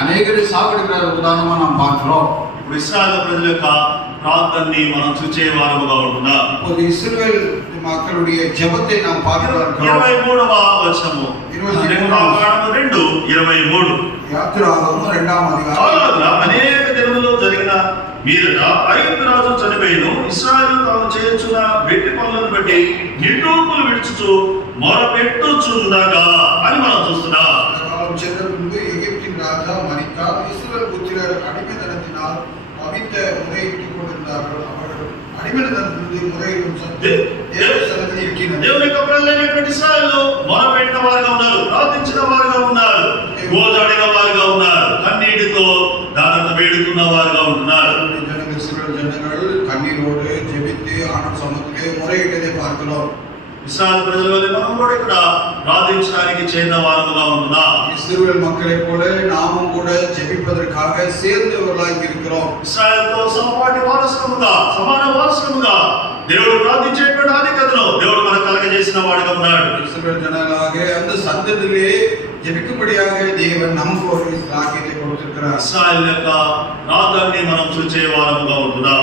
அநேகரை சாப்பிடுகிற உதாரணமா நாம் பார்க்கிறோம். ఇప్పుడు ఇశ్రాయేలు ప్రజల యొక్క ప్రార్థనని మనం చూచే వారముగా ఉంటున్నాం. இப்போது இஸ்ரவேல் மக்களுடைய ஜெபத்தை நாம் பார்க்கிறோம். 23వ వచనము 2:23 యాత్రాగమము 2వ అధ్యాయం. అనేక దినములలో జరిగిన మీదట ఐగుప్తు రాజు చనిపోయిను. ఇశ్రాయేలు తాము చేయుచున్న వెట్టి పనులను బట్టి నిట్టూర్పులు విడుచుచు మొరపెట్టుచుండగా అని మనం చూస్తున్నాం. చెందకుందు ఎగిప్తిన్ రాజా మరిத்தார். இஸ்ரவேல் புத்திரர் அடிமைத்தனத்தினால் அவித்த முறையிட்டுக் கொண்டிருந்தார்கள். அவர்கள் அடிமைத்தனத்திலிருந்து முறையிடும் சத்து தேவசனத்தில் இருக்கிறது. దేవుని యొక్క ప్రజలైనటువంటి ఇశ్రాయేలు మొరపెట్టిన వారుగా ఉన్నారు, ప్రార్థించిన వారుగా ఉన్నారు, గోజాడిన వారుగా ఉన్నారు, కన్నీటితో దానంత వేడుకున్న వారుగా ఉంటున్నారు. இஸ்ரவேல் ஜனங்கள் கண்ணீரோடு ஜெபித்து ஆண்டவர் சமூகத்திலே முறையிட்டதை பார்க்கிறோம். ఇశ్రాయేలు ప్రజల వలె మనం కూడా ఇక్కడ ప్రార్థించడానికి చేరిన వారముగా ఉంటున్నాం. இஸ்ரவேல் மக்களைப் போல நாமும் கூட ஜெபிப்பதற்காக சேர்ந்தவர்களாக இருக்கிறோம். ఇశ్రాయేలుతో సమపాటి వారసులుగా, సమాన వారసులుగా దేవుడు ప్రార్థించేటువంటి ఆధిక్యతను దేవుడు మనకు కలగజేసిన వాడుగా ఉన్నాడు. இஸ்ரவேல் ஜனங்களாக அந்த சந்ததியிலே ஜெபிக்கும்படியாக தேவன் நமக்கு ஒரு ஸ்லாக்கியத்தை கொடுத்திருக்கிறார். ఇశ్రాయేలు యొక్క ప్రార్థనని మనం చూచే వారముగా ఉంటున్నాం.